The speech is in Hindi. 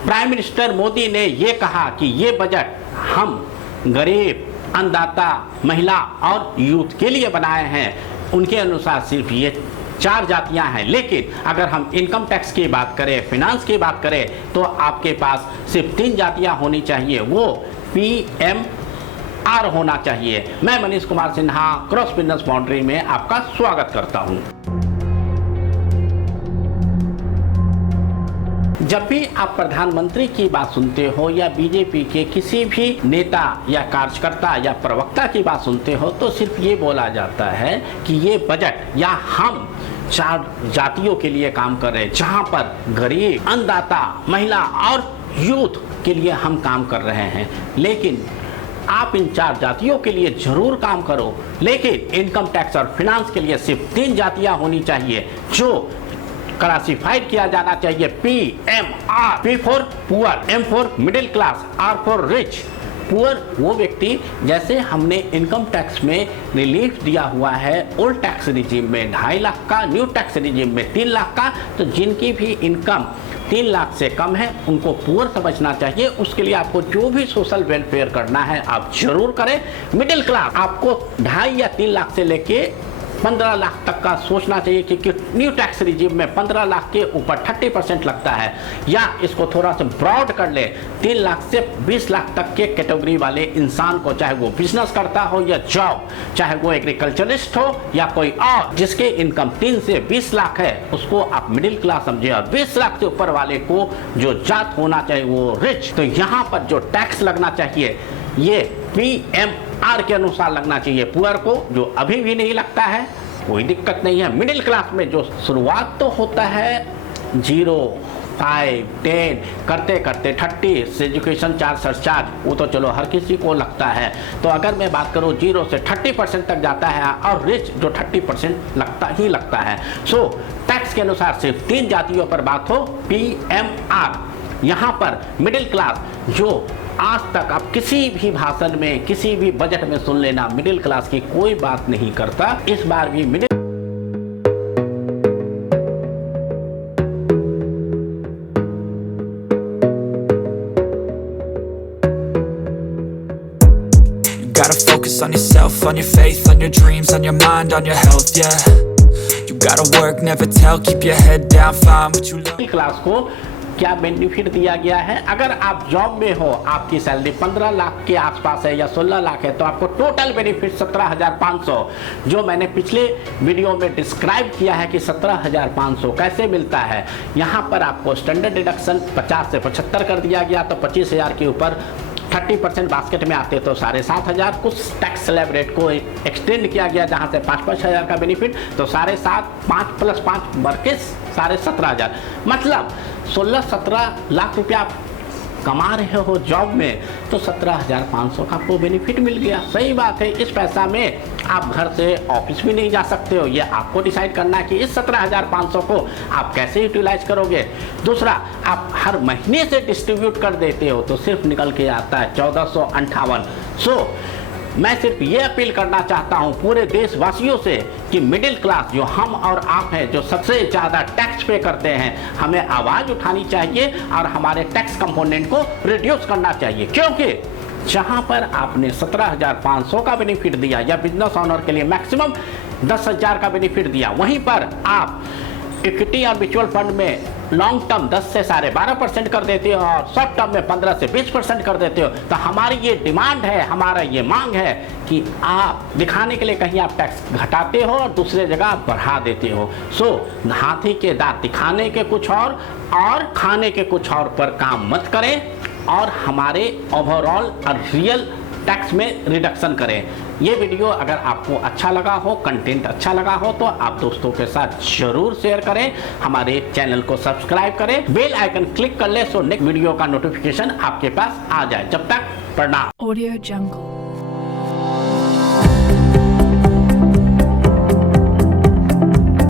प्राइम मिनिस्टर मोदी ने ये कहा कि ये बजट हम गरीब, अन्नदाता, महिला और यूथ के लिए बनाए हैं। उनके अनुसार सिर्फ ये 4 जातियां हैं, लेकिन अगर हम इनकम टैक्स की बात करें, फिनांस की बात करें, तो आपके पास सिर्फ 3 जातियां होनी चाहिए, वो PMR होना चाहिए। मैं Manish Kumar Sinha cross business boundary में आपका स्वागत करता हूं। जब भी आप प्रधानमंत्री की बात सुनते हो या बीजेपी के किसी भी नेता या कार्यकर्ता या प्रवक्ता की बात सुनते हो, तो सिर्फ ये बोला जाता है कि ये बजट या हम 4 जातियों के लिए काम कर रहे हैं, जहां पर गरीब, अन्नदाता, महिला और यूथ के लिए हम काम कर रहे हैं। लेकिन आप इन 4 जातियों के लिए जरूर काम करो, लेकिन इनकम टैक्स और फिनांस के लिए सिर्फ 3 जातियां होनी चाहिए जो क्लासिफाइड किया जाना चाहिए। PMR, P for poor, M for middle class, R for rich. Poor वो व्यक्ति, जैसे हमने इनकम टैक्स में रिलीफ दिया हुआ है ओल्ड टैक्स रिजीम में 2.5 लाख का, न्यू टैक्स रिजीम में 3 लाख का, तो जिनकी भी इनकम 3 लाख से कम है उनको पुअर समझना चाहिए। उसके लिए आपको जो भी सोशल वेलफेयर करना है आप जरूर करें। मिडिल क्लास आपको 2.5 या 3 लाख से लेके 15 लाख तक का सोचना चाहिए, क्योंकि न्यू टैक्स रिजीम में 15 लाख के ऊपर 30% लगता है। या इसको थोड़ा सा ब्रॉड कर ले, 3 लाख से 20 लाख तक के कैटेगरी वाले इंसान को, चाहे वो बिजनेस करता हो या जॉब, चाहे वो एग्रीकल्चरिस्ट हो या कोई और, जिसके इनकम 3 से 20 लाख है उसको आप मिडिल क्लास समझे, और 20 लाख से ऊपर वाले को जो जात होना चाहिए वो रिच। तो यहाँ पर जो टैक्स लगना चाहिए ये PMR के अनुसार लगना चाहिए। पुअर को जो अभी भी नहीं लगता है कोई दिक्कत नहीं है। मिडिल क्लास में जो शुरुआत तो होता है 0, 5, 10 करते करते 30 एजुकेशन चार्ज, सरचार्ज, वो तो चलो हर किसी को लगता है। तो अगर मैं बात करूँ 0 से 30% तक जाता है, और रिच जो 30% लगता है। सो टैक्स के अनुसार सिर्फ 3 जातियों पर बात हो, PMR। यहाँ पर मिडिल क्लास जो आज तक आप किसी भी भाषण में, किसी भी बजट में सुन लेना, मिडिल क्लास की कोई बात नहीं करता। इस बार भी middle gotta focus on yourself, on your faith, on your dreams, on your mind, on your health, yeah. You gotta work, never tell, keep your head down, find what you love. Class को क्या बेनिफिट दिया गया है? अगर आप जॉब में हो, आपकी सैलरी 15 लाख के आसपास है या 16 लाख है, तो आपको टोटल बेनिफिट 17,500, जो मैंने पिछले वीडियो में डिस्क्राइब किया है कि 17,500 कैसे मिलता है। यहाँ पर आपको स्टैंडर्ड डिडक्शन 50 से 75 कर दिया गया, तो 25,000 के ऊपर 30% बास्केट में आते तो 7,500। कुछ टैक्स स्लैब रेट को एक्सटेंड किया गया, जहाँ से 5-5 हज़ार का बेनिफिट, तो 7.5, 5 + 5 बढ़ 17,500। मतलब 16-17 लाख रुपया आप कमा रहे हो जॉब में, तो 17,500 का आपको बेनिफिट मिल गया। सही बात है, इस पैसा में आप घर से ऑफिस भी नहीं जा सकते हो। ये आपको डिसाइड करना है कि इस 17,500 को आप कैसे यूटिलाइज करोगे। दूसरा, आप हर महीने से डिस्ट्रीब्यूट कर देते हो तो सिर्फ निकल के आता है 1458। सो मैं सिर्फ ये अपील करना चाहता हूँ पूरे देशवासियों से कि मिडिल क्लास जो हम और आप हैं, जो सबसे ज़्यादा टैक्स पे करते हैं, हमें आवाज़ उठानी चाहिए और हमारे टैक्स कंपोनेंट को रिड्यूस करना चाहिए। क्योंकि जहाँ पर आपने 17,500 का बेनिफिट दिया या बिजनेस ऑनर के लिए मैक्सिमम 10,000 का बेनिफिट दिया, वहीं पर आप इक्विटी और म्यूचुअल फंड में लॉन्ग टर्म 10 से 12.5% कर देते हो और शॉर्ट टर्म में 15 से 20% कर देते हो। तो हमारी ये डिमांड है, हमारा ये मांग है कि आप दिखाने के लिए कहीं आप टैक्स घटाते हो और दूसरे जगह बढ़ा देते हो। सो हाथी के दांत दिखाने के कुछ और खाने के कुछ और पर काम मत करें, और हमारे ओवरऑल और रियल टैक्स में रिडक्शन करें। ये वीडियो अगर आपको अच्छा लगा हो, कंटेंट अच्छा लगा हो, तो आप दोस्तों के साथ जरूर शेयर करें, हमारे चैनल को सब्सक्राइब करें, बेल आइकन क्लिक कर ले सो नेक्स्ट वीडियो का नोटिफिकेशन आपके पास आ जाए। जब तक प्रणाम। Audio Jungle।